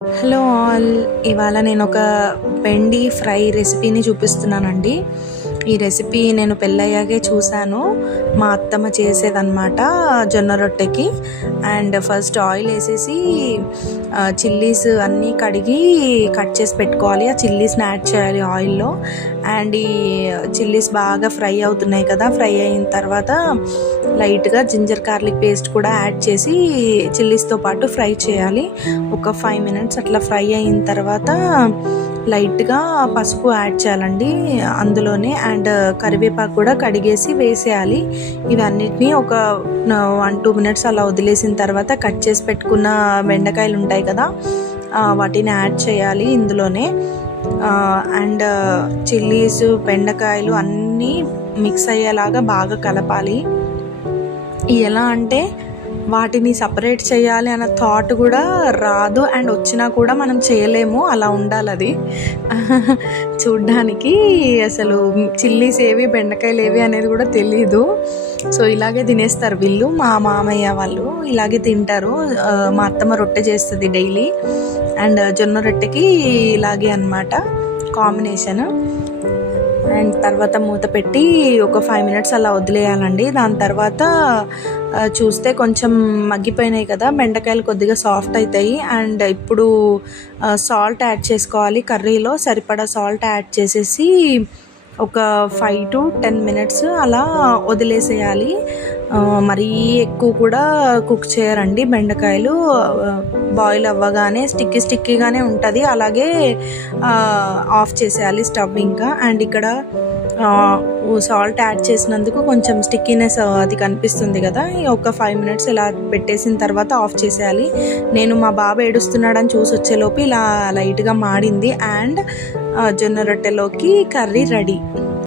Hello all. ఇవాళ నేను ఒక బెండి ఫ్రై రెసిపీని చూపిస్తున్నానండి. ఈ రెసిపీ నేను పెళ్ళయ్యాకే చూశాను. మా అత్తమ్మ చేసేదన్నమాట జొన్న రొట్టెకి. అండ్ ఫస్ట్ ఆయిల్ వేసేసి చిల్లీస్ అన్నీ కడిగి కట్ చేసి పెట్టుకోవాలి. ఆ చిల్లీస్ని యాడ్ చేయాలి ఆయిల్లో. అండ్ ఈ చిల్లీస్ బాగా ఫ్రై అవుతున్నాయి కదా, ఫ్రై అయిన తర్వాత లైట్గా జింజర్ గార్లిక్ పేస్ట్ కూడా యాడ్ చేసి చిల్లీస్తో పాటు ఫ్రై చేయాలి. ఒక 5 మినిట్స్ అట్లా ఫ్రై అయిన తర్వాత లైట్గా పసుపు యాడ్ చేయాలండి అందులోనే. అండ్ కరివేపాకు కూడా కడిగేసి వేసేయాలి. ఇవన్నిటిని ఒక 1-2 మినిట్స్ అలా వదిలేసిన తర్వాత కట్ చేసి పెట్టుకున్న బెండకాయలు ఉంటాయి కదా, వాటిని యాడ్ చేయాలి ఇందులోనే. అండ్ చిల్లీస్, బెండకాయలు అన్నీ మిక్స్ అయ్యేలాగా బాగా కలపాలి. ఎలా అంటే వాటిని సపరేట్ చేయాలి అన్న థాట్ కూడా రాదు, అండ్ వచ్చినా కూడా మనం చేయలేము. అలా ఉండాలి అది. చూడ్డానికి అసలు చిల్లీస్ ఏవి, బెండకాయలు ఏవి అనేది కూడా తెలీదు. సో ఇలాగే తినేస్తారు వీళ్ళు. మా మామయ్య వాళ్ళు ఇలాగే తింటారు. మా అత్తమ్మ రొట్టె చేస్తుంది డైలీ, అండ్ జొన్న రొట్టెకి ఇలాగే అన్నమాట కాంబినేషన్. అండ్ తర్వాత మూత పెట్టి ఒక 5 మినిట్స్ అలా వదిలేయాలండి. దాని తర్వాత చూస్తే కొంచెం మగ్గిపోయినాయి కదా బెండకాయలు, కొద్దిగా సాఫ్ట్ అవుతాయి. అండ్ ఇప్పుడు సాల్ట్ యాడ్ చేసుకోవాలి. కర్రీలో సరిపడా సాల్ట్ యాడ్ చేసేసి ఒక 5-10 మినిట్స్ అలా వదిలేసేయాలి. మరీ ఎక్కువ కూడా కుక్ చేయరండి బెండకాయలు. బాయిల్ అవ్వగానే స్టిక్కీగానే ఉంటుంది, అలాగే ఆఫ్ చేసేయాలి స్టవ్ ఇంకా. అండ్ ఇక్కడ సాల్ట్ యాడ్ చేసినందుకు కొంచెం స్టిక్కీనెస్ అది కనిపిస్తుంది కదా, ఒక 5 మినిట్స్ ఇలా పెట్టేసిన తర్వాత ఆఫ్ చేసేయాలి. నేను మా బాబు ఏడుస్తున్నాడని చూసి వచ్చేలోపు ఇలా లైట్గా మాడింది. అండ్ జొన్న రొట్టెలోకి కర్రీ రెడీ.